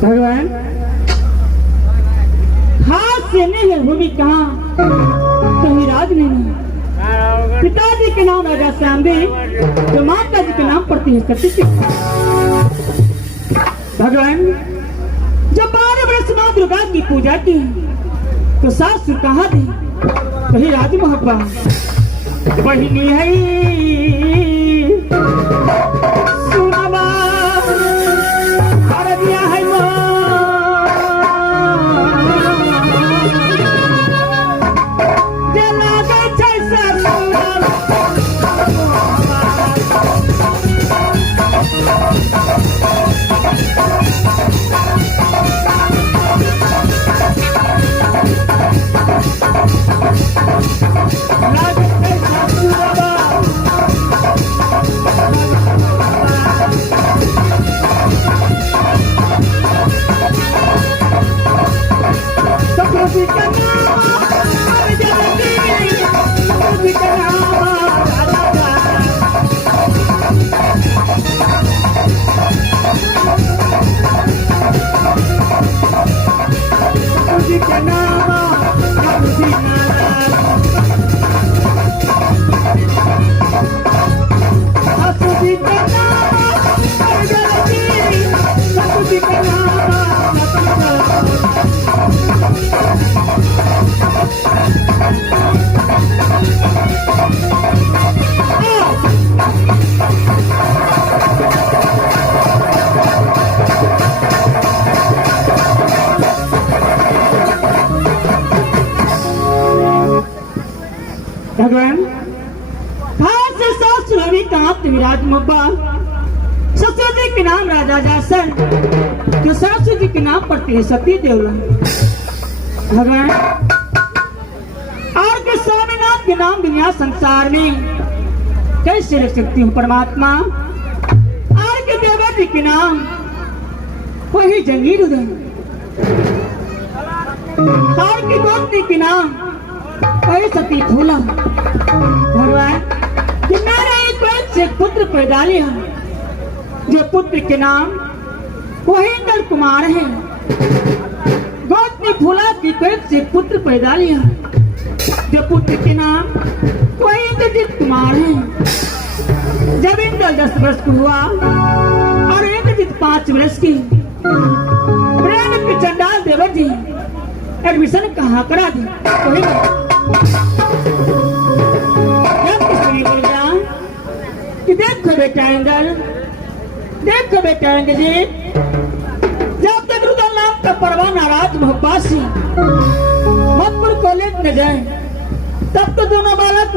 भगवान हाथ से नहीं भूमि कहाँ कहीं राज नहीं। पिताजी के नाम राजा श्यामदेव जो माता जी के नाम पड़ती है सती थी। भगवान जब 12 वर्ष माँ दुर्गा की पूजा की तो सासु कहाँ थी कहीं राज मोहब्बा बहिनी है सुनबा दिया है भगवान हाथ से सास सुहावी कहाँ विराज मुब्बा ससुर जी के नाम राजा जासन जो सासू जी के नाम पड़ती है सती देवला। भगवान और के स्वामीनाथ के नाम दुनिया संसार में कैसे रख सकती हूँ परमात्मा। और के देवा जी के नाम वही जंगीर उदय और की गोपनी के नाम वही सती फूला। भगवान कि मेरे एक से पुत्र पैदा लिया जो पुत्र के नाम वही नर कुमार है। गोपनी फूला की पेट से पुत्र पैदा लिया जो पुत्र के नाम वही इंद्रजीत कुमार है। जब इंद्र 10 वर्ष को हुआ और इंद्रजीत 5 वर्ष की प्रेम के चंडाल देवर जी एडमिशन कहाँ करा दी कि देखो बेटा एंगल देखो बेटा एंगल जी जब तक रुदल नाम का परवाना राज मोहब्बासी मधुपुर कॉलेज में जाए तब तो दोनों बालक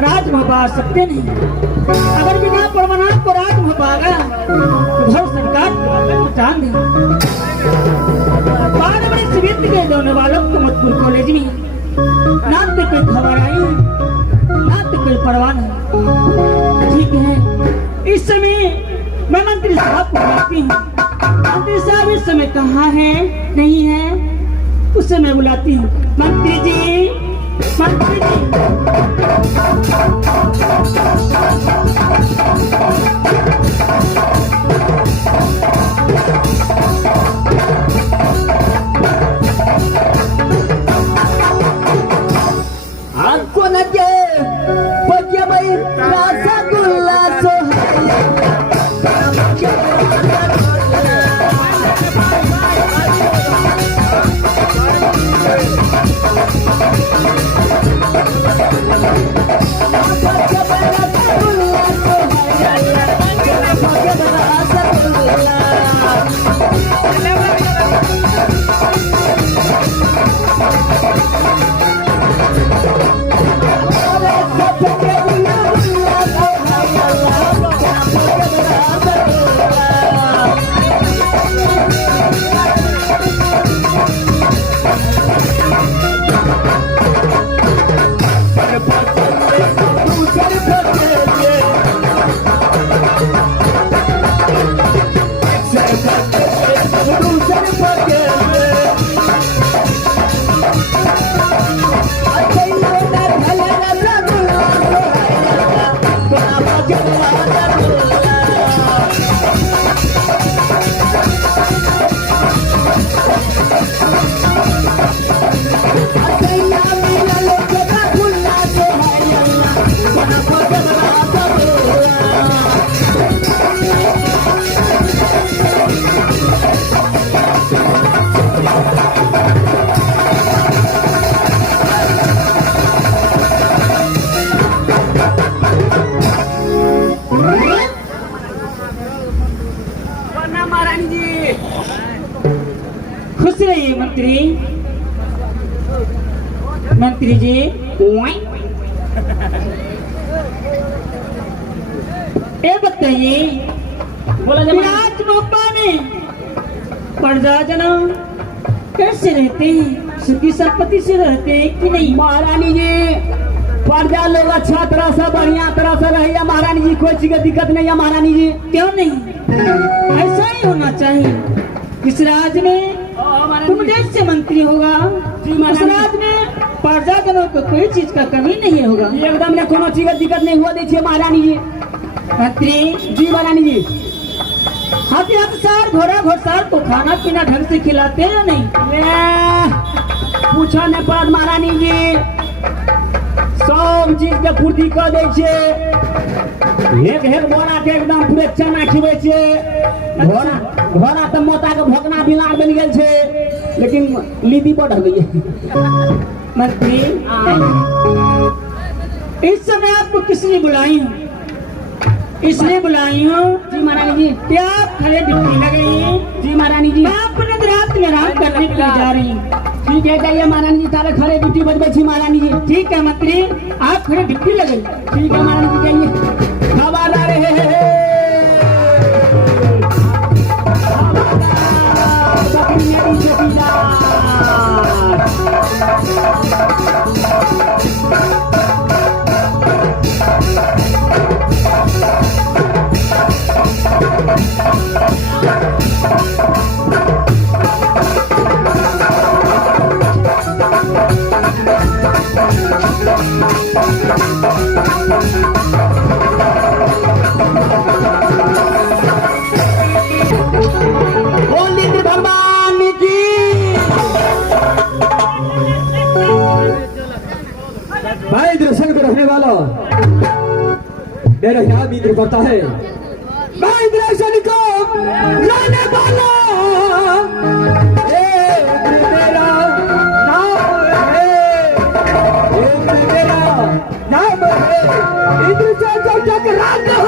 राज मोहब्बा सकते नहीं। अगर बिना परवाना को राज मोहब्बा गया तो घर सरकार जान दे। 12 बड़े सीमित के दोनों बालक को मधुपुर कॉलेज में ना तो कोई खबर आई ना तो कोई परवाना। ठीक है इस समय मैं मंत्री साहब को बुलाती हूँ। मंत्री साहब इस समय कहाँ है नहीं है उस समय बुलाती हूँ। मंत्री जी मंत्री कोणाचे पक्या बाई रसगुल्ला सोहा मंत्री मंत्री जी, ये बताइए बोला जब राज मोपा में प्रजा जना कैसे रहते हैं? सुखी संपत्ति से रहते हैं कि नहीं? महारानी जी प्रजा लोग अच्छा तरह से बढ़िया तरह से रहिए महारानी जी, कोई चीज की दिक्कत नहीं है महारानी जी। क्यों नहीं? ऐसा ही होना चाहिए। इस राज्य में तुम जैसे मंत्री होगा, इस राज्य में प्रजाजनों को कोई चीज का कमी नहीं होगा। एकदम ने कोनो चीज की दिक्कत नहीं हुआ देखिए महारानी जी। मंत्री जी महारानी जी, हाथी हथियार घोड़ा घोड़सार को खाना पीना ढंग से खिलाते हैं या नहीं? ये पूछा नहीं पड़त महारानी जी, सब चीज के पूर्ति कर दे छे। एक एक घोड़ा के एकदम पूरे चना खिबै छे। घोड़ा तो मोता के भोकना बिलार बन गेल छे, लेकिन लीदी बढ़ गई है। मंत्री इस समय आपको किसने बुलाई हूँ? इसलिए बुलाई हूँ जी महारानी जी। क्या आप खड़े ड्यूटी न गई? जी महारानी जी। मैं अपने रात में आराम करने के लिए जा रही हूँ। ठीक है जाइए महारानी जी, ताले खड़े ड्यूटी बजबे छी महारानी जी। ठीक है मंत्री, आप खड़े ड्यूटी लगे। ठीक है महारानी जी, जाइए। खबरदार है बकरी मेरी चौकीदार। बोल इंद्र भगवान की। भाई दर्शन को रखने वाला मेरा याद इंद्र करता है। भाई दर्शन को लाने वाला इंद्र मेरा नाम है, इंद्र मेरा नाम है। इंद्र से जो टकराते हो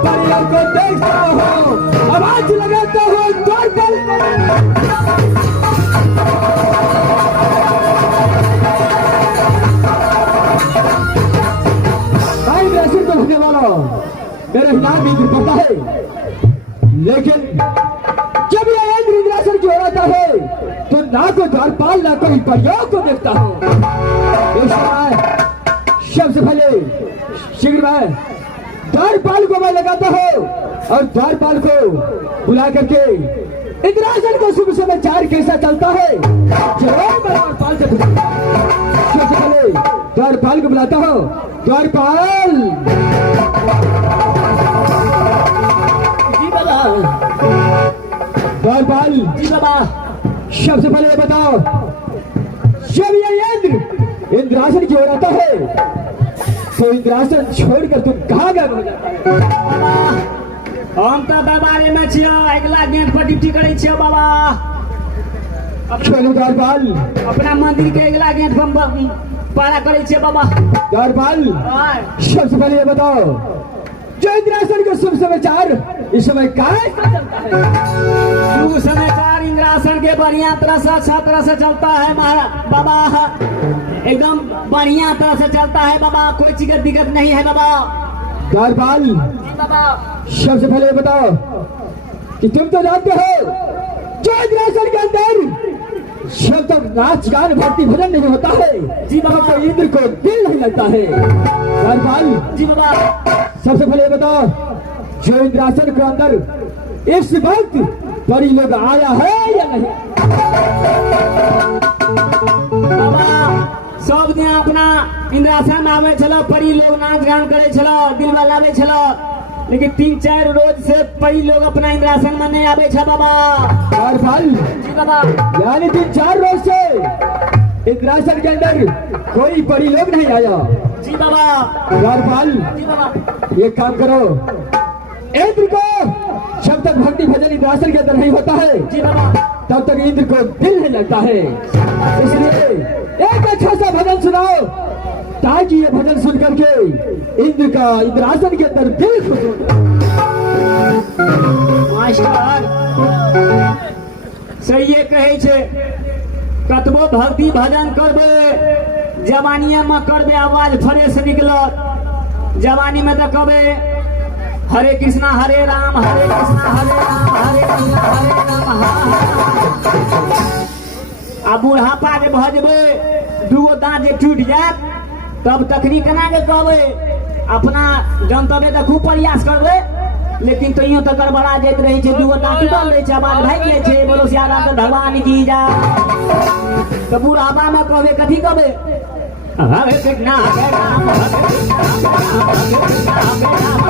परियों को देखता हो, आवाज लगाता हो द्वार पर। भाई वैसे तो होने वाला मेरे नाम भी पता है, लेकिन जब यह इंद्र इंद्रासन की होता है तो ना कोई द्वारपाल ना कोई परियों को देखता हो। सबसे पहले शीघ्र में द्वारपाल को मैं लगाता हूँ और द्वारपाल को बुला करके इंद्रासन को शुभ समाचार कैसा चलता है जरूर मैं द्वारपाल से पूछूंगा। सबसे पहले द्वारपाल को बुलाता हूँ। द्वारपाल जी बाबा। द्वारपाल जी बाबा। सबसे पहले ये बताओ, जब ये इंद्र इंद्रासन की ओर आता है तो इंद्रासन छोड़कर तुम कहाँ गए हो जाता है? हम तो दरबारे में छियो, अगला गेट पर ड्यूटी करे छियो बाबा। चलो द्वारपाल, अपना मंदिर के अगला गेट पर पारा करे छियो बाबा। द्वारपाल सबसे पहले ये बताओ, जो इंद्रासन का शुभ समाचार इस समय कैसा चलता है? शुभ समाचार इंद्रासन के बढ़िया तरह से अच्छा तरह से चलता है बाबा, एकदम बढ़िया तरह से चलता है बाबा, कोई चीज की दिक्कत नहीं है बाबा। द्वारपाल बाबा सबसे पहले ये बताओ कि तुम तो जानते हो जो इंद्रासन के अंदर जब तक नाच गान भक्ति भजन नहीं होता है जी बाबा, तो इंद्र को दिल नहीं लगता है। द्वारपाल जी बाबा। सबसे पहले ये बताओ, जो इंद्रासन के अंदर इस वक्त परी लोग आया है या नहीं? बाबा सब दिन अपना इंद्रासन में आवे छलो, परी लोग नाच गान करे छलो, दिल लगावे छलो, लेकिन 3-4 रोज से परी लोग अपना इंद्रासन में नहीं आवे छ बाबा। द्वारपाल जी बाबा। यानी 3-4 रोज से इंद्रासन के अंदर कोई परी लोग नहीं आया। जी बाबा। द्वारपाल जी बाबा। ये काम करो, इंद्र को जब तक भक्ति भजन इंद्रासन के अंदर नहीं होता है जी बाबा, तब तक इंद्र को दिल नहीं लगता है। इसलिए एक अच्छा सा भजन सुनाओ ताकि ये भजन सुन करके इंद्र का इंद्रासन के अंदर दिल खुश हो जाए। मास्टर सही कहे छे, कतबो भक्ति भजन करबे जवानी में करबे आवाज फ्रेश निकलत। जवानी में तो कहबे हरे कृष्णा हरे राम हरे कृष्णा हरे राम हरे कृष्णा हरे राम आ बुढ़ापा जे भजबे दूगो दांत जे टूट जात तब तखनी केना के कहबे। अपना जनतबे तो खूब प्रयास करबे लेकिन तो यूं तो गड़बड़ा जाइत रही छे, दूगो दांत टूटल रही छे, आवाज भाग जाय छे, बोलो सियाराम तो भगवान की जा। तो बुढ़ापा में कहबे कथी कहबे हरे कृष्णा हरे राम हरे कृष्णा हरे राम।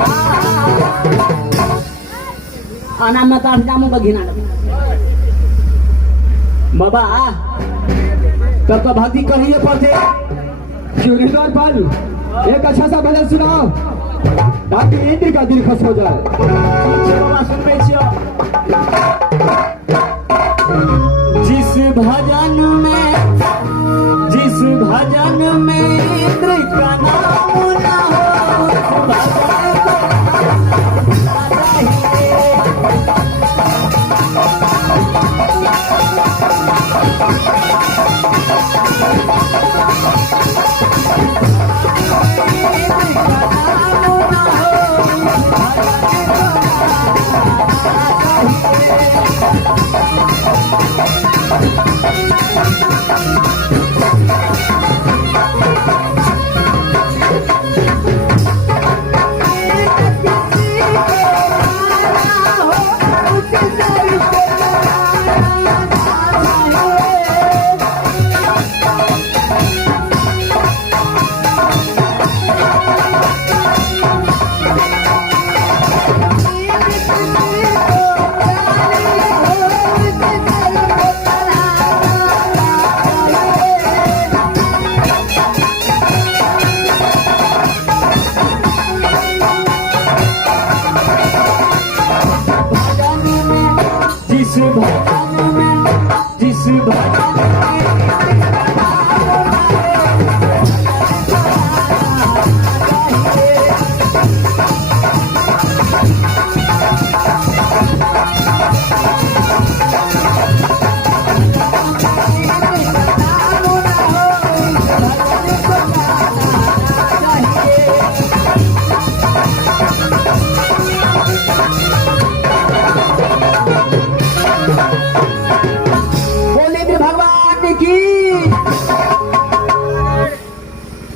आना मत आठ जामू का घिना बाबा तब तो भक्ति करिए पड़ते। द्वारपाल एक अच्छा सा भजन सुनाओ ताकि इंद्र का दिल खुश हो जाए। बाबा सुनबे छियो, जिस भजन में इंद्र का नाम ना हो उस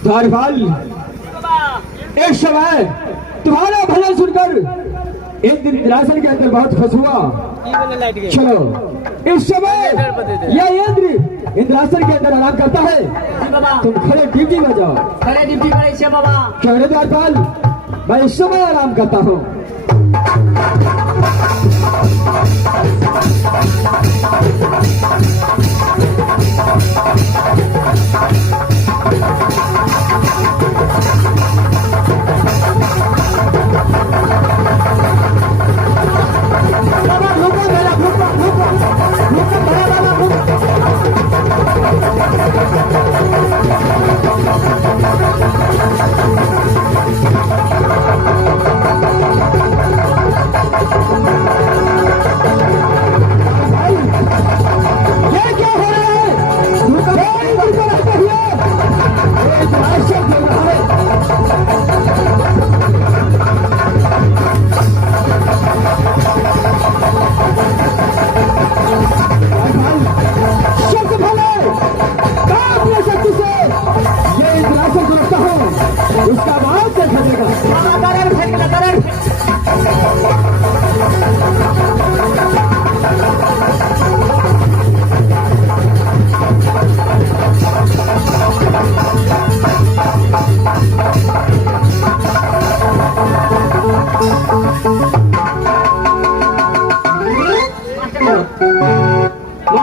द्वारपाल एक समय तुम्हारा भजन सुनकर इंद्र इंद्रासन के अंदर बहुत खुश हुआ। चलो इस समय यह इंद्र इंद्रासन के अंदर आराम करता है, तुम खड़े ड्यूटी में जाओ। खड़े ड्यूटी करे छे बाबा। क्यों रे द्वारपाल, मैं इस समय आराम करता हूँ। बाबा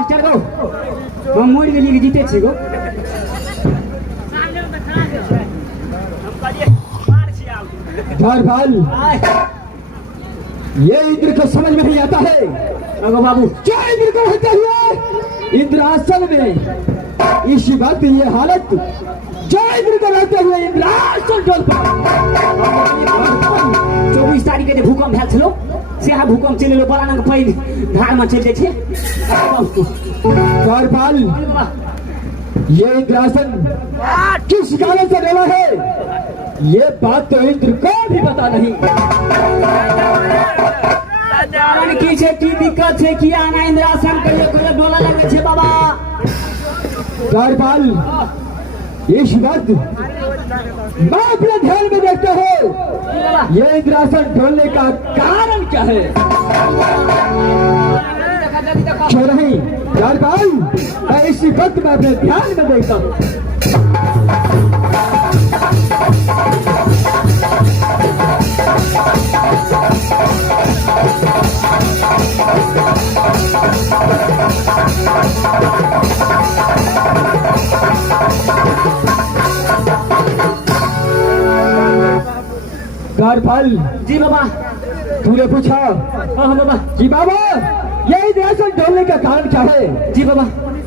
मास्टर गो हम मोड़ गेली जीते छे गो द्वारपाल ये इंद्र को समझ में नहीं आता है अगो बाबू क्या इंद्र को होते हुए इंद्रासन में इसी वक्त ये हालत जय इंद्र को रहते हुए इंद्रासन डोल पर 24 तारीख के भूकंप भेल छलो से आ भूकंप चले लो बलाना के पैर धार में चल जाय छे द्वारपाल ये इंद्रासन किस कारण से डोला है ये बात तो इंद्र को भी पता नहीं कारण की छे की दिक्कत छे किया ना इंद्रासन कहियो डोला लगे छे बाबा द्वारपाल इस वक्त मैं अपने ध्यान में देखता हूँ ये इंद्रासन डोलने का कारण क्या है क्यों नहीं द्वारपाल मैं इसी वक्त में अपने ध्यान में देखता हूँ द्वारपाल जी बाबा तूने पूछा हां बाबा जी बाबा ये इंद्रासन डोलने का कारण क्या है जी बाबा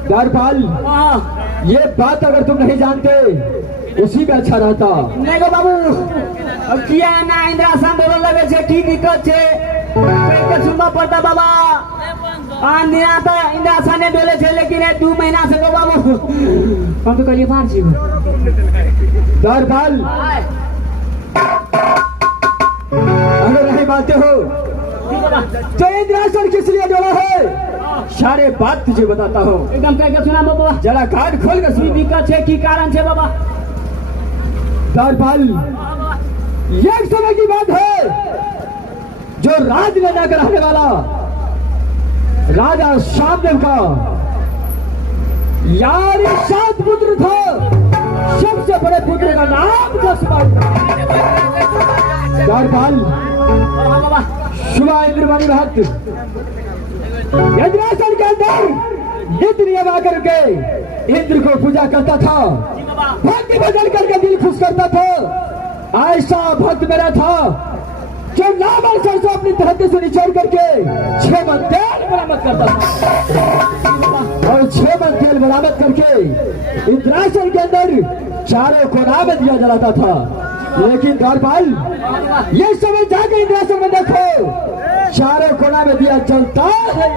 द्वारपाल हां ये बात अगर तुम नहीं जानते उसी में अच्छा रहता नहीं गो बाबू अब किया ना इंद्रासन डोला लगे छे की दिक्कत छे के सुनबा पड़ता बाबा आन दिन आता इंद्रासन ने डोले छे लेकिन 2 महीना से गो बाबू हम तो कलिए मार छी द्वारपाल अगर नहीं मानते हो तो इंद्रासन किस लिए डोला है सारे बात तुझे बताता हूँ एकदम कह के सुना बाबा जरा कान खोल कर की सुन दिक्कत छे की कारण छे बाबा द्वारपाल एक समय की बात है जो राज लेना का रहने वाला राजा शामदेव का यार 7 पुत्र था सबसे बड़े पुत्र का नाम था द्वारपाल हां बाबा शुभा इंद्रवाणी भक्त इंद्रासन के अंदर नित्य नियम आकर के इंद्र को पूजा करता था भक्ति बदल करके दिल खुश करता था ऐसा भक्त मेरा था जो नामल सरसों अपनी धरती से निचोड़ करके 6 मन तेल बरामद करता था और 6 मन तेल बरामद करके इंद्रासन के अंदर चारों कोना में दिया जलाता था लेकिन द्वारपाल ये समय जाकर इंद्रासन में देखो चारों कोना में दिया जलता है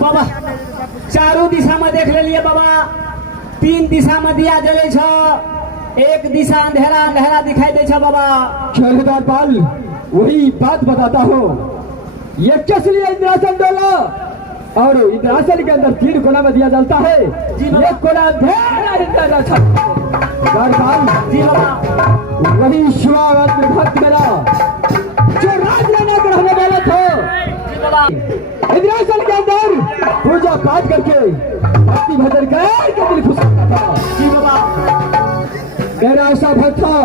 बाबा चारों दिशा में देख लेलिए बाबा 3 दिशा में दिया जले छ एक दिशा अंधेरा अंधेरा दिखाई दे छ बाबा द्वारपाल वही बात बताता हूँ ये किस लिए इंद्रासन डोला और इंद्रासन के अंदर 3 कोना में दिया जलता है एक कोना अंधेरा इंद्र था द्वारपाल जी बाबा वही शिवावंत भक्त मेरा जो राज लेना का रहने वाला था जी बाबा इंद्रासन के अंदर पूजा पाठ करके भक्ति भजन करके दिल खुश करता था जी बाबा मेरा ऐसा भक्त था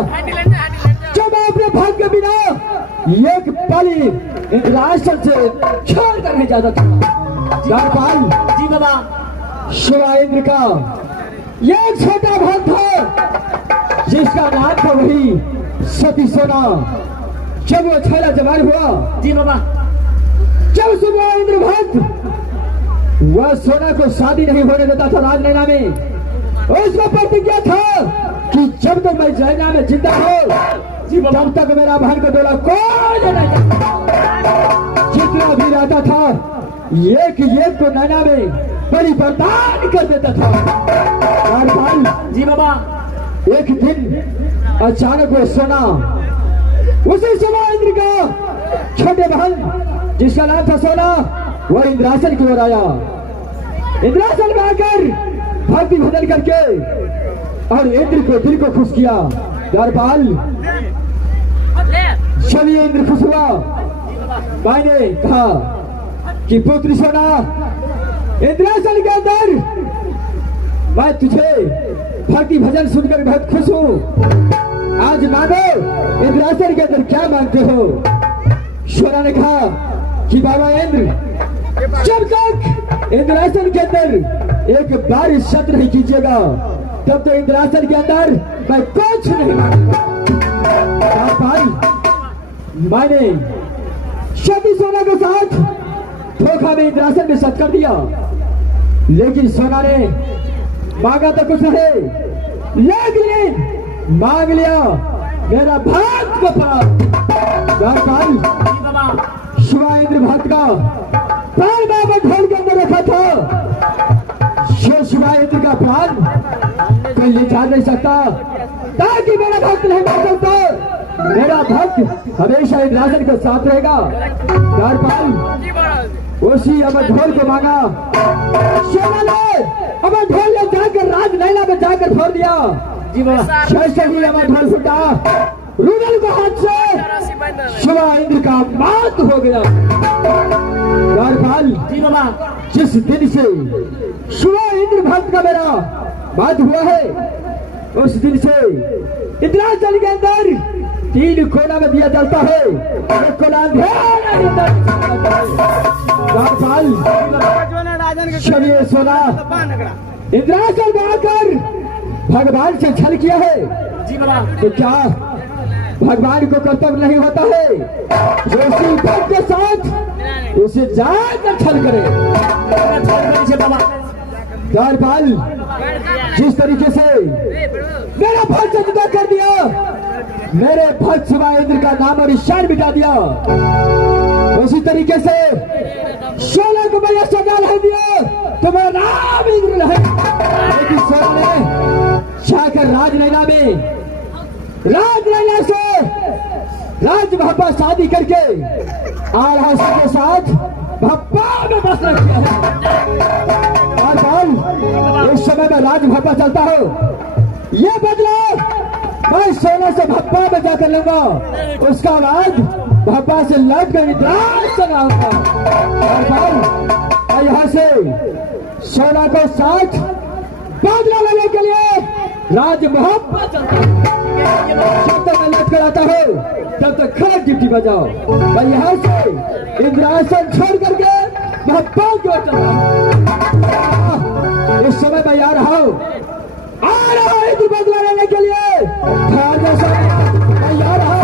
जब मैं अपने भाग के बिना एक पली इंद्रासन से छोड़ कर नहीं जाता था द्वारपाल जी बाबा शिवा इंद्र का ये एक छोटा भक्त था जिसका नाम था वही सती सोना जब वो छैला जवान हुआ जी बाबा जब सुना इंद्र भक्त वह सोना को शादी नहीं होने देता था राजनैना में उसका प्रतिज्ञा था कि जब तक मैं जैना में जिंदा हूँ तब तक मेरा बहन को डोला कोई नहीं सकता। जितना भी रहता था एक को नैना में परिवर्तन कर देता था द्वारपाल जी बाबा एक दिन अचानक वो सोना उसी समय इंद्र का छोटे बहन जिसका नाम था सोना वो इंद्रासन की ओर आया। इंद्रासन में आकर भक्ति भजन करके और इंद्र को दिल को खुश किया। द्वारपाल जब ये इंद्र खुश हुआ, मैंने कहा कि पुत्र सोना, इंद्रासन के अंदर मैं तुझे भक्ति भजन सुनकर बहुत खुश हूँ। आज मांगो, इंद्रासन के अंदर क्या मांगते हो? सोना ने कहा कि बाबा इंद्र, जब तक इंद्रासन के अंदर एक बार शब्द नहीं कीजिएगा तब तो इंद्रासन के अंदर मैं कुछ नहीं मांगूंगा। मैंने शब्द सोना के साथ धोखा में इंद्रासन में शब्द कर दिया, लेकिन सोना ने मांगा तो कुछ नहीं, लेकिन मांग लिया मेरा भक्त को प्राण। शिवा इंद्र भक्त का प्राण बाबा ढोल के अंदर रखा था। ये शिवा इंद्र का प्राण कोई ले जा नहीं सकता, ताकि मेरा भक्त नहीं मर सकता। मेरा भक्त हमेशा इंद्रासन के साथ रहेगा। द्वारपाल उसी अमर ढोल को मांगा। शिवा ने अमर ढोल ने जाकर राज लैला में जाकर फोड़ दिया। जैसे ही अमर ढोल फूटा, रुदल को हाथ से शिवा इंद्र का मौत हो गया। द्वारपाल जिस दिन से शिवा इंद्र भक्त का मेरा बात हुआ है, उस दिन से इंद्रासन के अंदर 3 कोना में दिया जलता है। एक कोना द्वारपाल शरीर सोना इंद्रासन में आकर भगवान से छल किया है, तो क्या भगवान को कर्तव्य नहीं होता है जो उसी भक्त के साथ उसे जाकर छल करे? द्वारपाल जिस तरीके से मेरा भक्त जुदा कर दिया, मेरे भक्त शिवा इंद्र का नाम और निशान मिटा दिया, उसी तरीके से सोना को मैंने सजा नहीं दिया तो मेरा नाम इंद्र नहीं। लेकिन सोना ने जाकर राजलैला में राजलैला से राज भप्पा शादी करके आरास के साथ भप्पा में बस रखा है। और इस समय में राज भप्पा चलता हो, ये बदला मैं सोना से भप्पा में जाकर लूंगा, उसका राज भप्पा से लड़ कर इंद्रासन आऊंगा। और यहाँ से सोना को साथ बदला लेने के लिए राज भप्पा चलता है। जब तक मैं लट कर आता हूँ तब तक खड़क ड्यूटी बजाओ। मैं यहाँ से इंद्रासन छोड़ करके भप्पा की ओर चलता हूँ। इस समय मैं आ रहा हूँ इंद्र बदला लेने के लिए। ध्यान दे मैं आ रहा हूँ।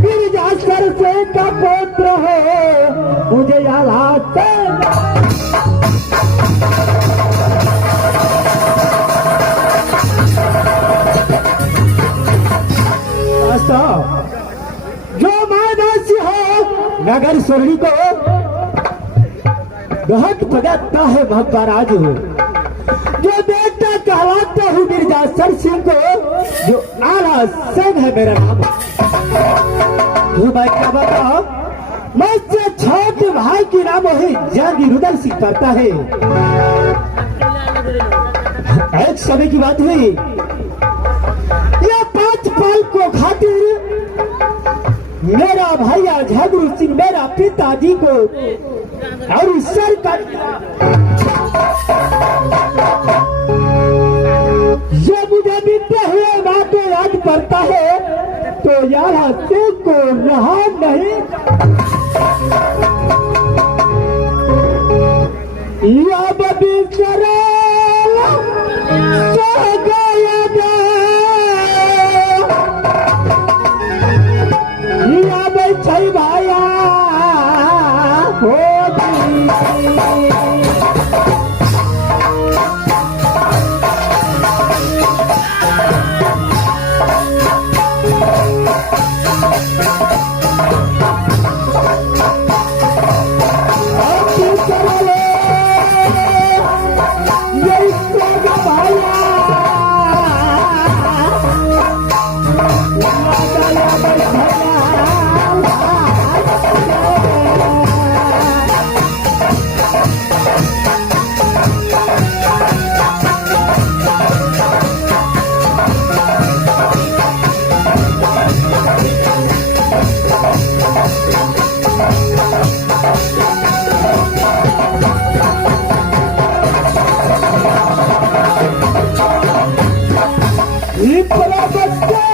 गिरजासर से का पुत्र हो मुझे याद जो मानसी हो नगर सोहनी को बहुत बदलता है महाराज हो, जो बेटा कहलाता हूँ गिरजासर सिंह को, जो आला सिंह है मेरा नाम। तो भाई क्या बताओ, मुझसे छोटे भाई की नाम वही जागी रुदल सिंह पड़ता है। एक समय की बात हुई, ये 5 पाल को खातिर मेरा भैया झगरू सिंह मेरा पिताजी को और सर का ये मुझे बीते हुए बातें याद पड़ता है तो यहाँ से को रहा नहीं। याद भी करो सो गया इतना बच्चा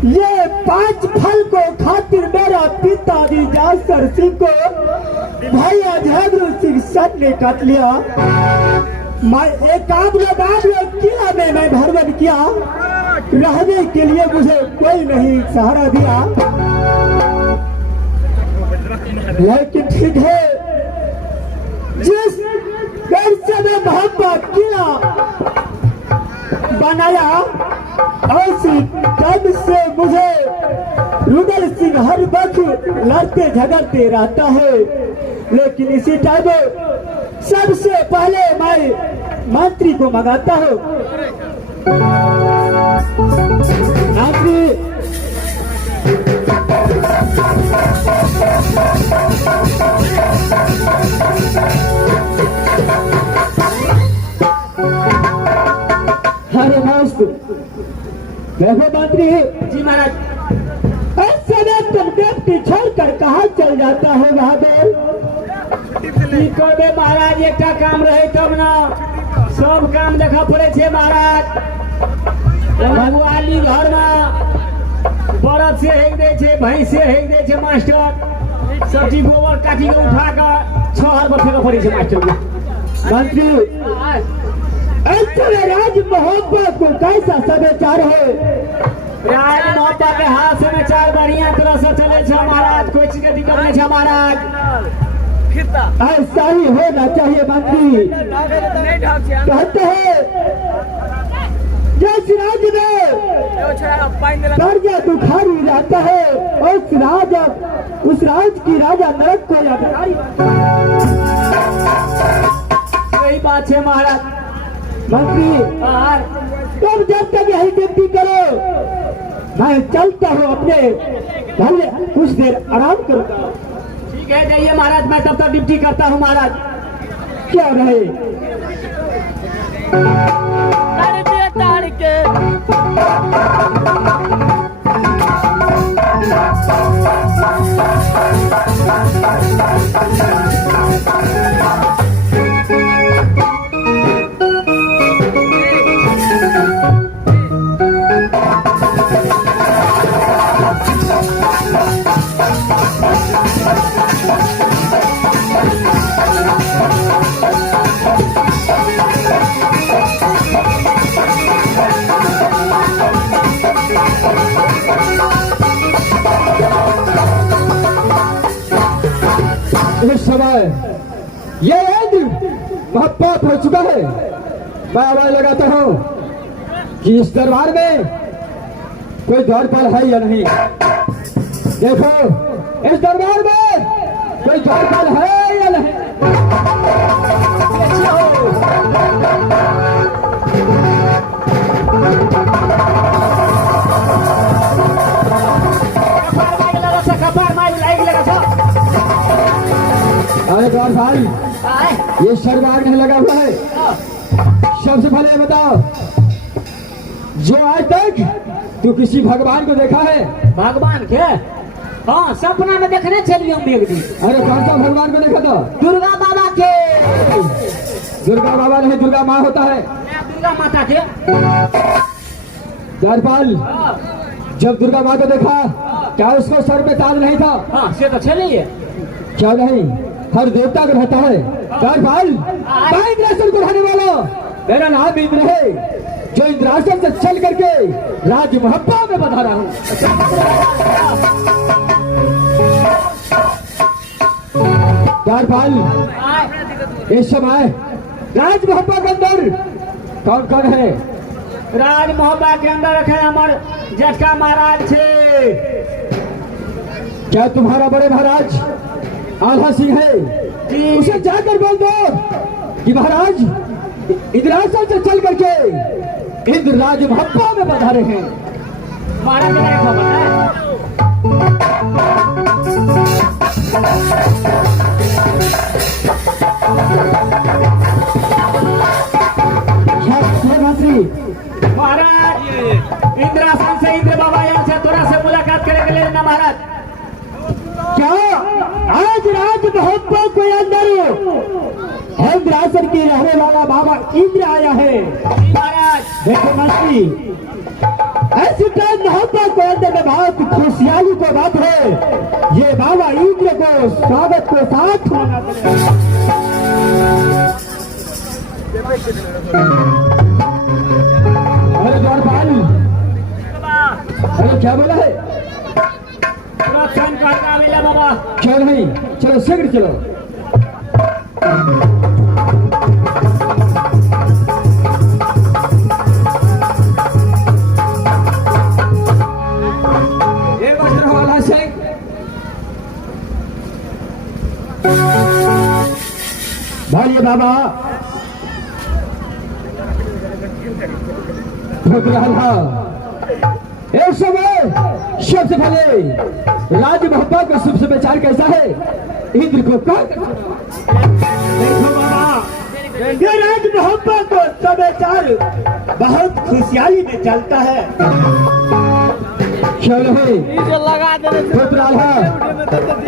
ये 5 फल को खातिर मेरा पिताजी जासर सिंह को भैया झगड़ू सिंह सर ने काट लिया। मैं एक किला में मैं भरवन किया, रहने के लिए मुझे कोई नहीं सहारा दिया। लेकिन ठीक है, जिस घर से मैं मोहब्बत किला बनाया, ऐसी तब से मुझे रुदल सिंह हर वक्त लड़ते झगड़ते रहता है। लेकिन इसी टाइम सबसे पहले मैं मंत्री को मंगाता हूँ। मंत्री, अरे मस्त देखो मंत्री जी महाराज। ऐसे में तुम व्यक्ति छोड़कर कहाँ चल जाता है बहादुर? में महाराज एक काम रहे तब ना सब काम देखा पड़े छे महाराज। भगवाली घर में बरद से हेक दे छे, भैंस से हेक दे छे मास्टर। सब्जी गोबर काटी के उठा कर 6 हार पर फेंका पड़ी छे मास्टर। मंत्री, ऐसे में राज मोहब्बत को कैसा समाचार है? राज मोहब्बत के हाथ समाचार बढ़िया तरह से चले छे महाराज, कोई चीज के दिक्कत नहीं छे महाराज। ऐसा ही होना चाहिए मंत्री। कहते हैं जिस राज्य में कर्जा दुखारी रहता है उस राज की राजा नरक को याद। सही बात है महाराज। मंत्री, तुम जब तक यही ड्यूटी करो, मैं चलता हूँ अपने घर, कुछ देर आराम करूँगा। ठीक है, जाइए महाराज, मैं तब तक ड्यूटी करता हूँ महाराज। क्या रहे इस समय ये यज्ञ महत्वपूर्ण हो चुका है। मैं आवाज लगाता हूँ कि इस दरबार में कोई द्वारपाल है या नहीं। देखो इस दरबार में कोई द्वारपाल है या नहीं। अरे द्वारपाल, ये सरदार नहीं लगा हुआ है। सबसे पहले ये बताओ, जो आज तक तू किसी भगवान को देखा है? भगवान के? हाँ, सपना में देखने चलिए हम एक दिन। अरे कौन सा भगवान को देखा था? दुर्गा बाबा के। दुर्गा बाबा नहीं, दुर्गा माँ होता है। दुर्गा माता के। द्वारपाल, जब दुर्गा माँ को देखा, क्या उसको सर पे ताज नहीं था? हाँ, से तो चलिए। क्या नहीं, हर देवता को रहता है। द्वारपाल, मैं इंद्रासन को रहने वाला, मेरा नाम इंद्र है, जो इंद्रासन से चल करके राज महब्बा में बधा रहा हूँ। द्वारपाल, इस समय राज महब्बा के अंदर कौन कौन है? राज मोहब्बा के अंदर रखे हमारे जटका महाराज छे। क्या तुम्हारा बड़े महाराज आल्हा सिंह है? जी। उसे जाकर बोल दो कि महाराज इंद्रासन से चल करके इंद्र राज महब्बा में बधारे हैं। महाराज ने खबर है। मंत्री महाराज, इंद्रासन से इंद्र बाबा यहाँ से थोड़ा से मुलाकात करने के लिए ना महाराज। क्या आज राज महब्बा के अंदर इंद्रासन की रहने वाला बाबा इंद्र आया है? महाराज देखो मंत्री, ऐसी टाइम महब्बा के अंदर में बहुत खुशहाली की बात है। ये बाबा इंद्र को स्वागत के साथ होना अरे द्वारपाल, अरे क्या बोला है? बाबा क्यों नहीं, चलो शीघ्र चलो। ये वस्त्र वाला शेख भाई बाबा एक समय सबसे पहले राज महब्बा का शुभ समाचार कैसा है? इंद्र को कहा। देखो बाबा, ये राज मोहब्बा को समाचार बहुत खुशहाली में चलता है। चलो लगा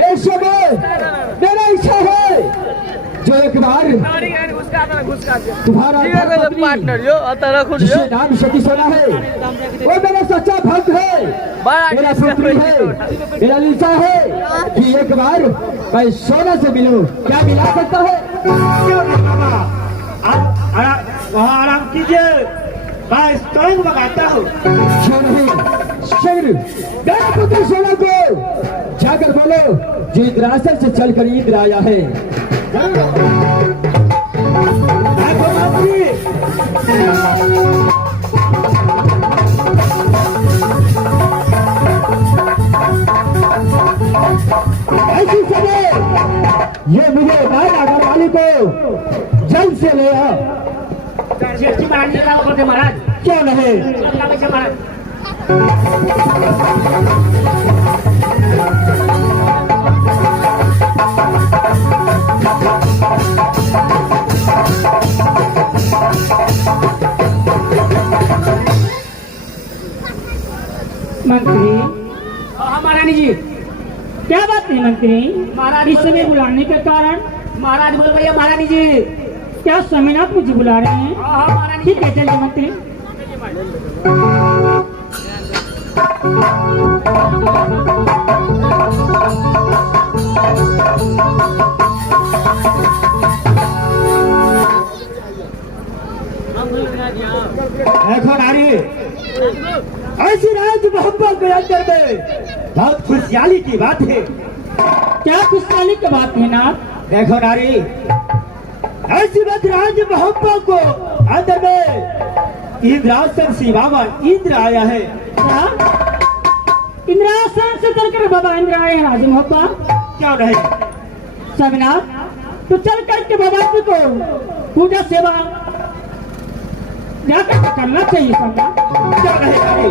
एक समय मेरा इच्छा है जो एक बार तुम्हारा जिससे नाम शकी सोना है, वो मेरा सच्चा भक्त है, मेरा पुत्री है, मेरा लिखा है कि एक बार मैं सोना से मिलूं। क्या मिला सकता है? क्यों नहीं बाबा, आप वहाँ आराम कीजिए, मैं तुरंत मंगाता हूँ। क्यों नहीं, शीघ्र मेरा पुत्र सोना को जाकर बोलो जो इंद्रासन से चलकर इंद्र आया है। ऐसी समय ये मुझे राजा घरवाली को जल्द से ले आओ। महाराज क्यों नहीं? महाराज मंत्री, हाँ महारानी जी। क्या बात है मंत्री? महाराज इस समय बुलाने के कारण? महाराज बोल भैया महारानी जी। क्या स्वामीनाथ मुझे बुला रहे हैं? हाँ महारानी जी। ठीक है, चलिए मंत्री। देखो नारी, ऐसी राज मोहब्बत के अंदर में बहुत खुशहाली की बात है। क्या खुशहाली की बात है ना? देखो नारी, ऐसी बात राज मोहब्बत को अंदर में इंद्रासन से बाबा इंद्र आया है। क्या? से चलकर बाबा इंद्र आए हैं राज मोहब्बा। क्यों नहीं? स्वामीनाथ तो चल करके बाबा जी को पूजा सेवा जाकर के करना चाहिए स्वामीनाथ। क्यों नहीं करी?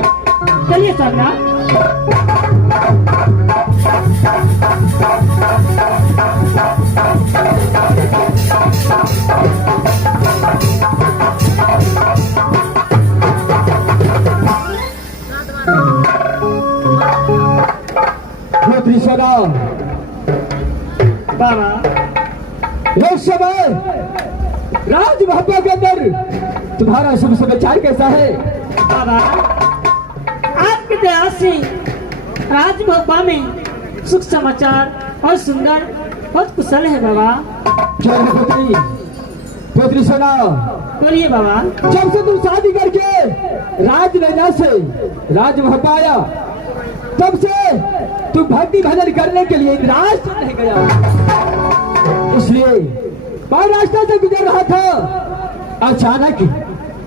चलिए स्वामीनाथ। पुत्री सोना, बाबा इस समय राज महबा के अंदर तुम्हारा शुभ समाचार कैसा है? बाबा आपके दया से राज मोहब्बा में सुख समाचार और सुंदर बहुत कुशल है बाबा। जय हो पुत्री। पुत्री सोना, बोलिए बाबा। जब से तुम शादी करके राज नैना से राज महबा आया, तब से तुम भक्ति भजन करने के लिए रास्ता नहीं गया, इसलिए मैं रास्ते से गुजर रहा था, अचानक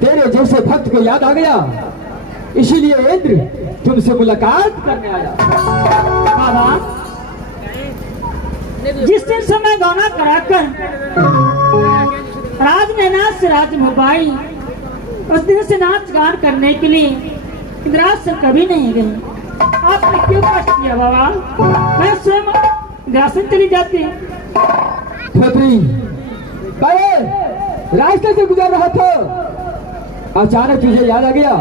तेरे जैसे भक्त को याद आ गया, इसीलिए इंद्र तुमसे मुलाकात करने आया। बाबा जिस दिन से मैं गौना कराकर राज नैना से राज मोबाई, उस दिन से नाच गान करने के लिए इंद्रासन कभी नहीं गई। आपने क्यों कष्ट किया बाबा? मैं स्वयं इंद्रासन चली जाती। पुत्री, मैं रास्ते से गुजर रहा था, अचानक तुझे याद आ गया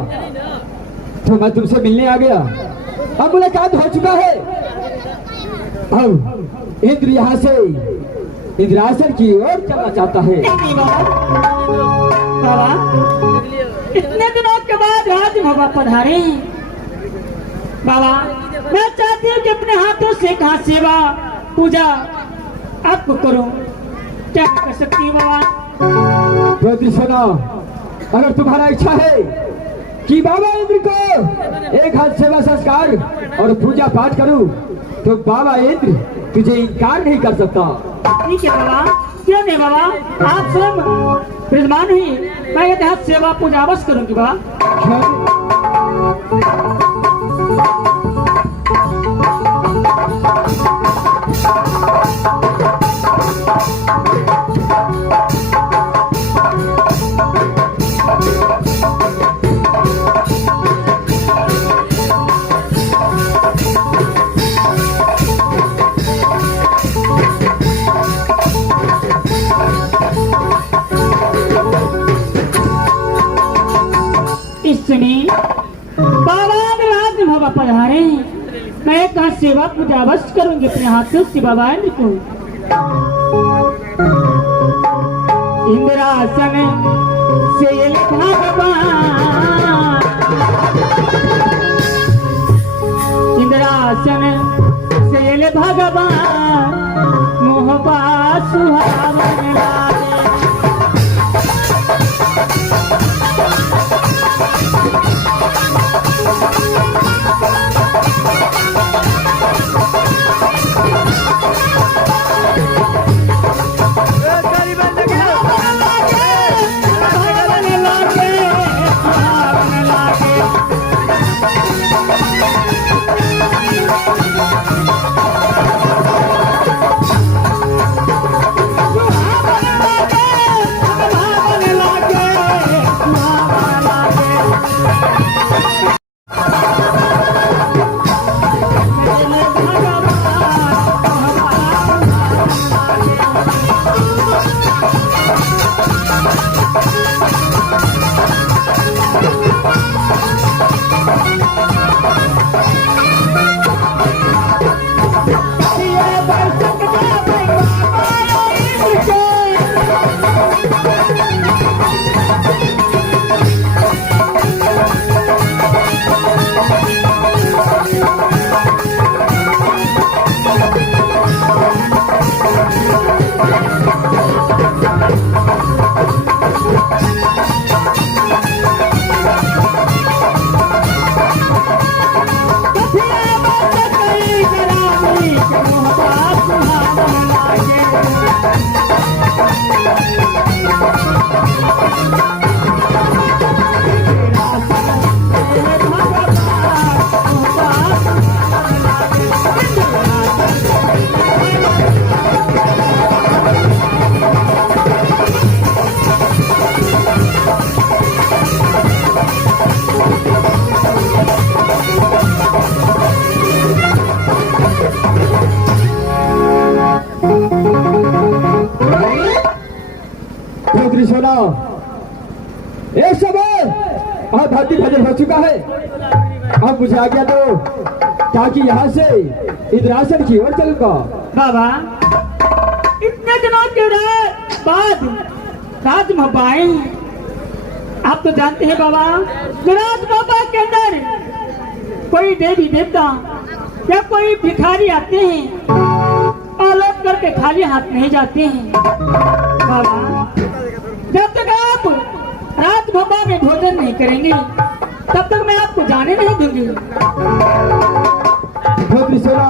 तो मैं तुमसे मिलने आ गया। अब मुलाकात हो चुका है, अब इंद्र यहाँ से इंद्रासन की ओर चलना चाहता है। नहीं बाबा, बाबा इतने दिनों के बाद राज बाबा पधारे हैं। बाबा मैं चाहती हूँ कि अपने हाथों से कहा सेवा पूजा आपको करूं, क्या कर सकती हूँ बाबा? पुत्री सुनो, अगर तुम्हारा इच्छा है कि बाबा इंद्र को एक हाथ सेवा संस्कार और पूजा पाठ करूं, तो बाबा इंद्र तुझे इनकार नहीं कर सकता। ठीक है बाबा, क्यों नहीं बाबा, आप स्वयं विद्वान ही, मैं ये हाथ सेवा पूजा अवश्य करूंगी बाबा। इसने बाबा राज बाबा पधारे हैं, मैं कहा सेवा पूजा अवश्य करूंगी अपने हाथों से बाबा इंद्र को। इंद्रासन से भगवान, इंद्रासन से भगवान मोहबा सुहावन लागे। सुना, एक समय आध्यात्मिक भजन हो चुका है। अब मुझे आज्ञा दो ताकि यहाँ से इंद्रासन की ओर चलूंगा। बाबा इतने दिनों के बाद राजमहल आए हैं। आप तो जानते हैं बाबा, राजमहल के अंदर कोई देवी देवता या कोई भिखारी आते हैं और लौट करके खाली हाथ नहीं जाते हैं। बाबा जब तक आप राजमहल में भोजन नहीं करेंगे तब तक मैं आपको जाने नहीं दूंगी। भद्र सेना,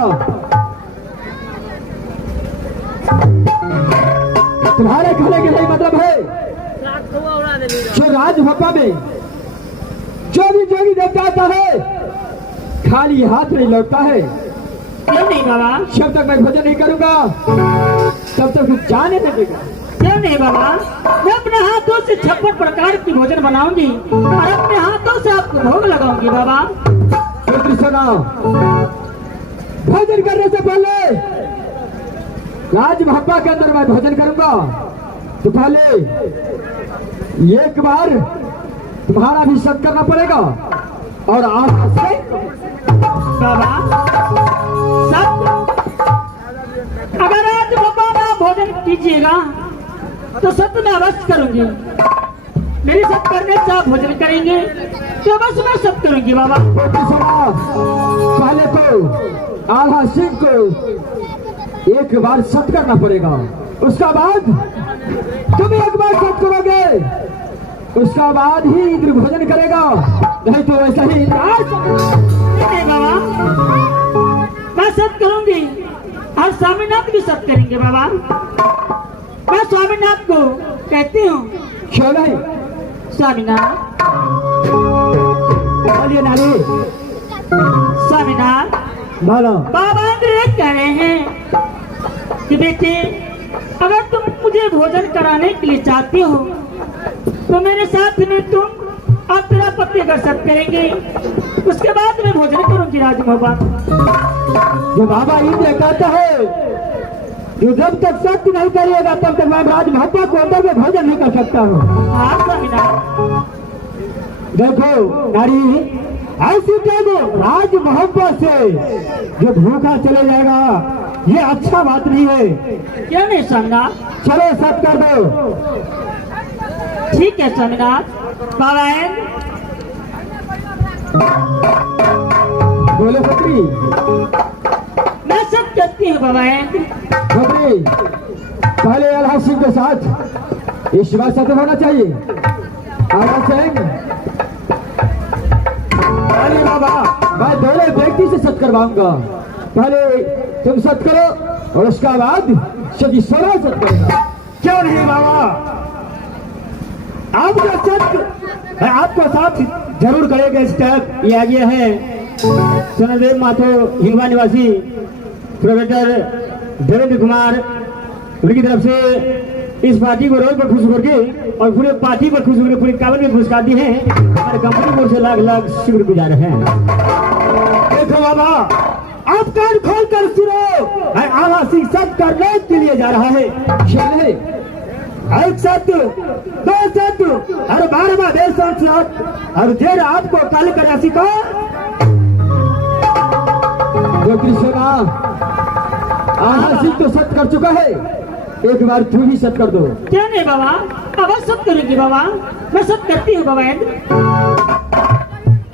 तुम्हारे खाने के यही मतलब है जो राजभपा में जो भी जोगी देवता आता है खाली हाथ नहीं लौटता है। क्यों नहीं बाबा? जब तक मैं भोजन नहीं करूंगा तब तक कुछ जाने नहीं देगा। क्यों नहीं बाबा? मैं अपने हाथों से 56 प्रकार की भोजन बनाऊंगी और अपने हाथों से आपको भोग लगाऊंगी बाबा। भद्र सेना, भोजन करने से पहले राजमहल के अंदर मैं भोजन करूंगा तो पहले एक बार तुम्हारा भी सत्कार करना पड़ेगा और आज से बाबा सब अगर आज बाबा आप भोजन कीजिएगा तो सत्य में अवश्य करूंगी। मेरी सत्य करने से आप भोजन करेंगे तो बस मैं सब करूंगी बाबा। पहले तो आल्हा सिंह को एक बार सत्य करना पड़ेगा, उसका बाद तुम एक बार सत्य करोगे, उसका बाद ही इंद्र भोजन करेगा, नहीं तो वैसा ही नहीं बाबा, मैं सत्य करूंगी और स्वामीनाथ भी सत्य करेंगे बाबा। मैं स्वामीनाथ को कहती हूँ। क्यों नहीं? स्वामीनाथ, बोलिए नानी। स्वामीनाथ, बोलो। बाबा इंद्र कह रहे हैं कि बेटे अगर तुम मुझे भोजन कराने के लिए चाहती हो तो मेरे साथ में तुम और तेरा पति अगर सब करेंगे उसके बाद मैं भोजन करूंगी राजमहल। जो बाबा इंद्र कहता है जो जब तक सत्य नहीं करिएगा तब तक मैं राजमहल को अंदर में भोजन नहीं कर सकता हूँ। हाँ स्वामीनाथ। देखो नारी, ऐसी टाइम राजमहल से जो भूखा चले जाएगा ये अच्छा बात नहीं है। क्यों नहीं स्वामीनाथ? चलो सब कर दो। ठीक है स्वामीनाथ। बाबा इंद्र, बोलो बकरी। मैं सब करती हूँ बाबा इंद्र। बकरी, पहले अल्लाह सिंह के साथ इस बात सत्य होना चाहिए। आवाज सिंह, अरे बाबा मैं दोनों व्यक्ति से सत्य करवाऊंगा, पहले तुम सत्य करो और उसका बाद सभी सोना सत्य करेगा। क्यों नहीं बाबा, आप जो सत्य है आपको साथ जरूर करेगा। इस तक ये आगे है सोनादेव माथो हिंगवा निवासी प्रोफेसर देवेंद्र कुमार, उनकी तरफ से इस पार्टी को रोज पर खुश करके और पूरे पार्टी पर खुश होकर पूरी काबिल में पुरस्कार दिए हैं। हमारे कंपनी को से लाख लाख शुक्रगुजार हैं। देखो बाबा, आप कान खोल कर सुनो, आला सिंह सत्य करने के लिए जा रहा है। चले एक सत्य, दो सत्य और 12वां देश सत्य और देर आपको कल कर सिखा। कृष्णा, आल्हा सिंह तो सत्य कर चुका है, एक बार तू ही सत्य कर दो। क्यों नहीं बाबा, अवश्य सत्य करूंगी बाबा। मैं सत्य करती हूँ बाबा इंद्र।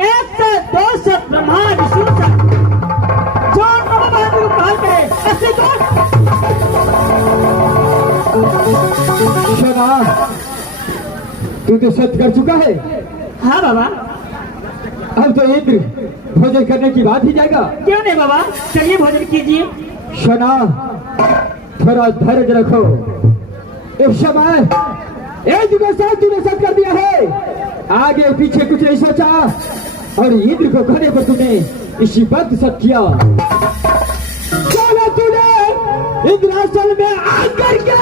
एक सत्य, दो सत्य, ब्रह्मा विष्णु सत्य, जो बाबा को कहा करे ऐसे तो तू तो सत्य कर चुका है। हाँ बाबा। अब तो इंद्र भोजन करने की बात ही जाएगा। क्यों नहीं बाबा, चलिए भोजन कीजिए। शना, थोड़ा धैर्य रखो। इस समय एक के साथ तूने सत्य कर दिया है, आगे पीछे कुछ नहीं सोचा और इंद्र को कहने पर तूने इसी बात सत्य किया। चलो तूने इंद्रासन में आकर के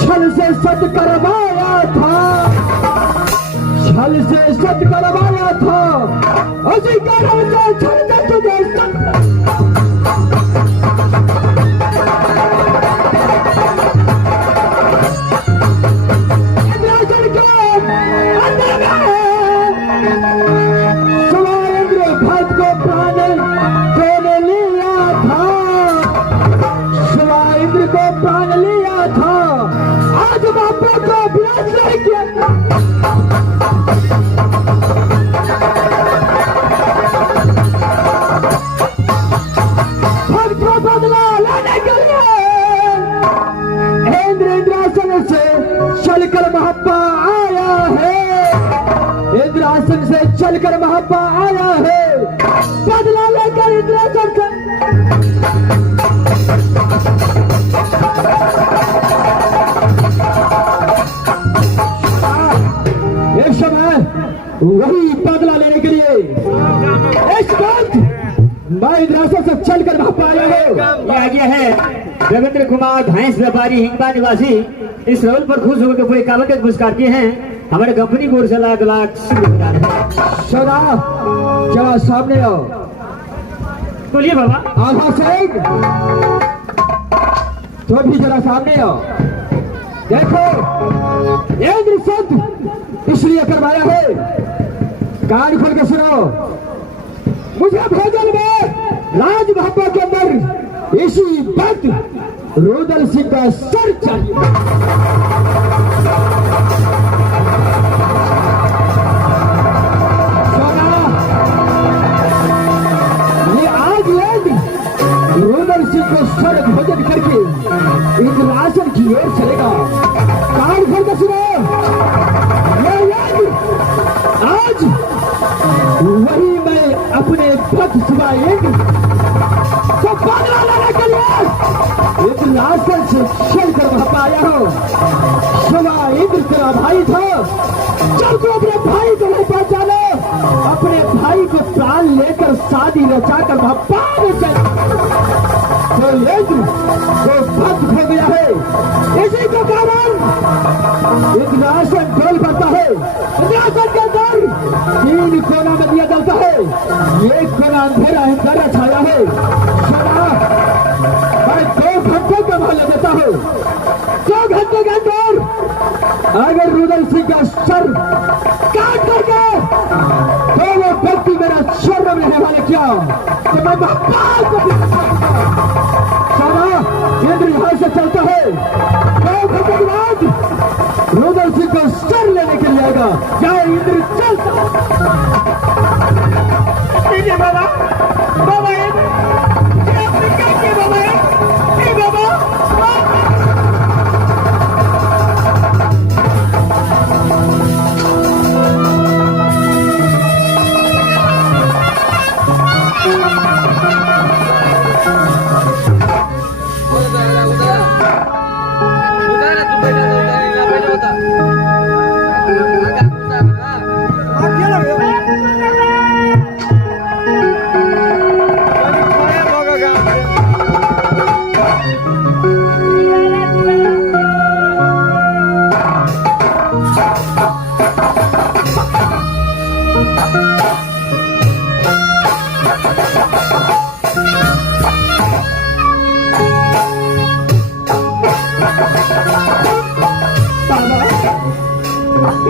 छल से सत्य करवाया था, छल से सत्य करवाया था, उसी कारण से छल से तुझे सत्य। शिवाइंद्र भक्त को प्राण देने लिया था, शिवाइंद्र को प्राण लिया था, आज बापू को विनाश नहीं किया। भक्त को बदला लाने के लिए इंद्रासन से चलकर महाप्पा आया है, इंद्रासन से चलकर महाप्पा आया है, बदला लेकर इंद्रासन से। इस समय वही बदला लेने के लिए इस वक्त मैं इंद्रासन से चलकर महाप्पा आया हूँ। ये आज्ञा है रविंद्र कुमार भैंस व्यापारी हिंगबा निवासी इस रोल पर खुश होकर पूरे काबल के पुरस्कार किए हैं। हमारे कंपनी को से लाख लाख सोना जरा सामने आओ। बोलिए बाबा। आधा सिंह तो भी जरा सामने आओ। देखो इंद्र संत इसलिए करवाया है, कान खोल के सुनो। मुझे भोजन में राज भापा के अंदर इसी वक्त रुदल सिंह का सर चाहिए। सोना ये आज रुदल सिंह को सर भोजन करके इंद्रासन की ओर चलेगा। कान खोल के सुनो। आज वही मैं अपने भक्त शिवाइंद्र को बदला लेने के लिए इंद्रासन से चलकर वहां पाया हूँ। शिवाइंद्र तेरा भाई था, जब तू अपने भाई को नहीं पहचानो, अपने भाई को प्राण लेकर शादी रचाकर वहां पार चल तो इंद्र को भक्त हो गया है। इसी के कारण इंद्रासन ढोल करता है। इंद्रासन के अंदर 3 कोना में दिया जाता है, एक कोना अंधेरा अंधेरा छाया है। सुना मैं 2 घंटे का भाव ले देता हूँ। 2 घंटे के अंदर अगर रुदल सिंह का सर काट करके तो वो व्यक्ति मेरा शरण में रहने वाले क्या तो मैं भगवान को सारा इंद्र यहां से चलता है। 2 घंटे के बाद रुदल सिंह को सर लेने के लिए आएगा। जय इंद्र चलता। बाबा बाबा आपने क्या किया बाबा?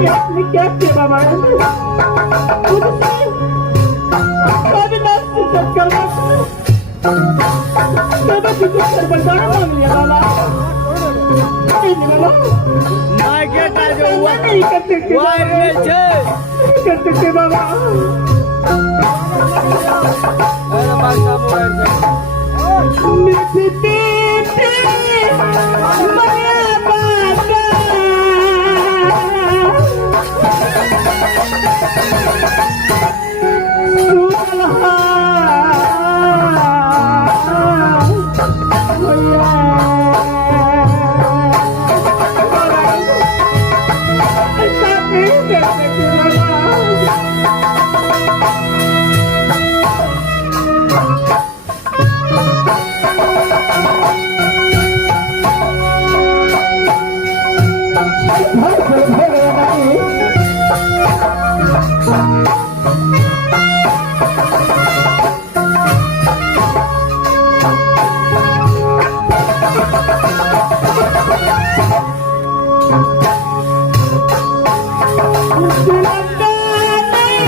आपने क्या किया बाबा? बचाना मांग लिया बाबा। नहीं कर सकते बाबा। नहीं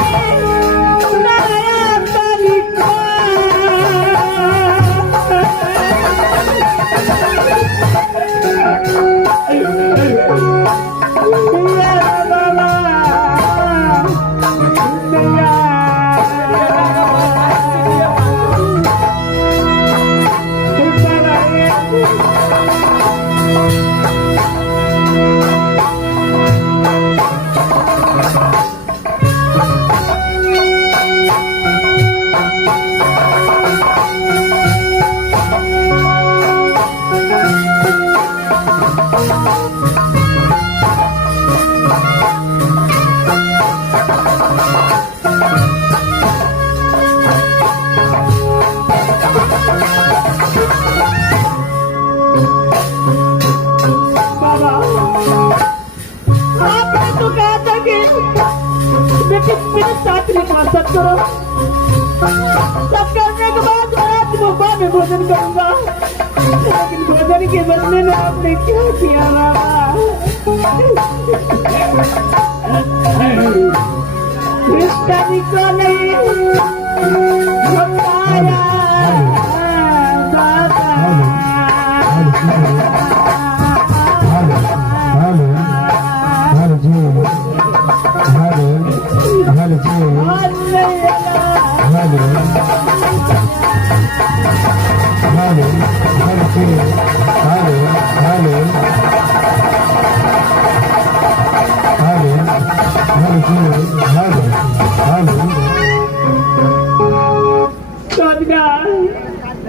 बाबा आपने तो कहा था कि बेटे मेरे साथ निवास करो, सब करने के बाद मैं आज मुंबई में भोजन करूंगा, लेकिन भोजन के बदले में आपने क्या किया रिश्ता निकाले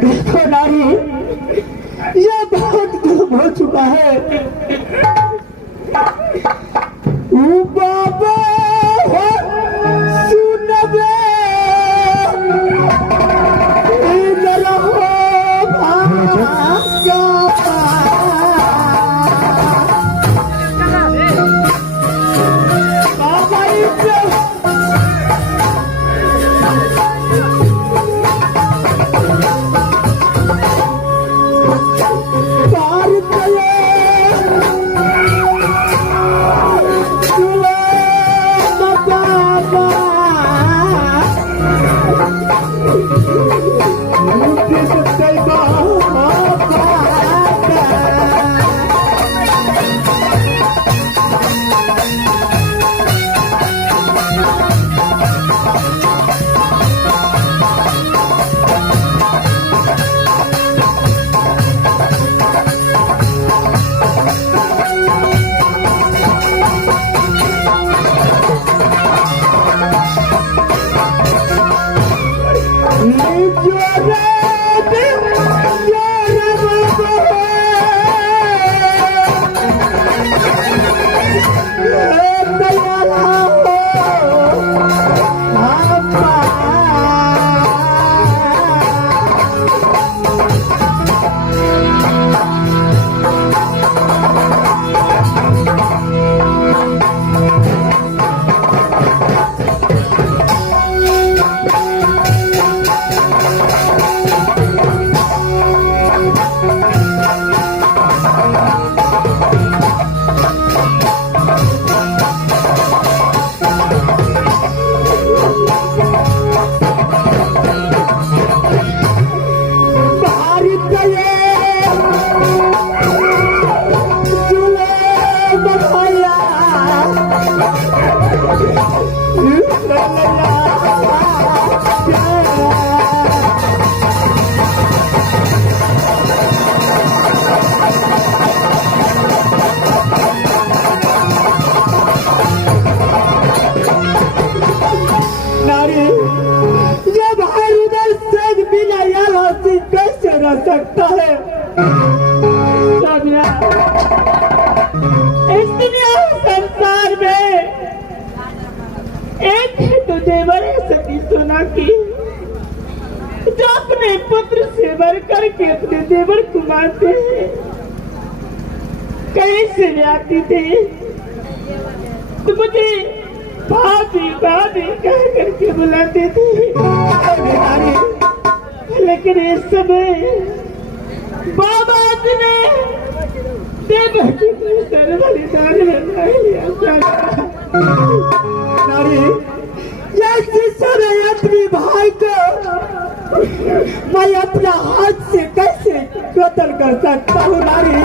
देखो नारी, ये बहुत दुर्म हो चुका है। बाबा सुनबे सकता है। इस दुनिया संसार में एक है तो देवर है सती सोना की, जो अपने पुत्र से बढ़ करके अपने देवर को मारते हैं। कहीं से भी आती थी तो मुझे भाभी भाभी कह करके बुलाते थे, लेकिन इस समय बाबा ने देवर की सर बलिदान लिया। नारी, जैसे समय अपने भाई को मैं अपना हाथ से कैसे कत्ल कर सकता हूँ नारी?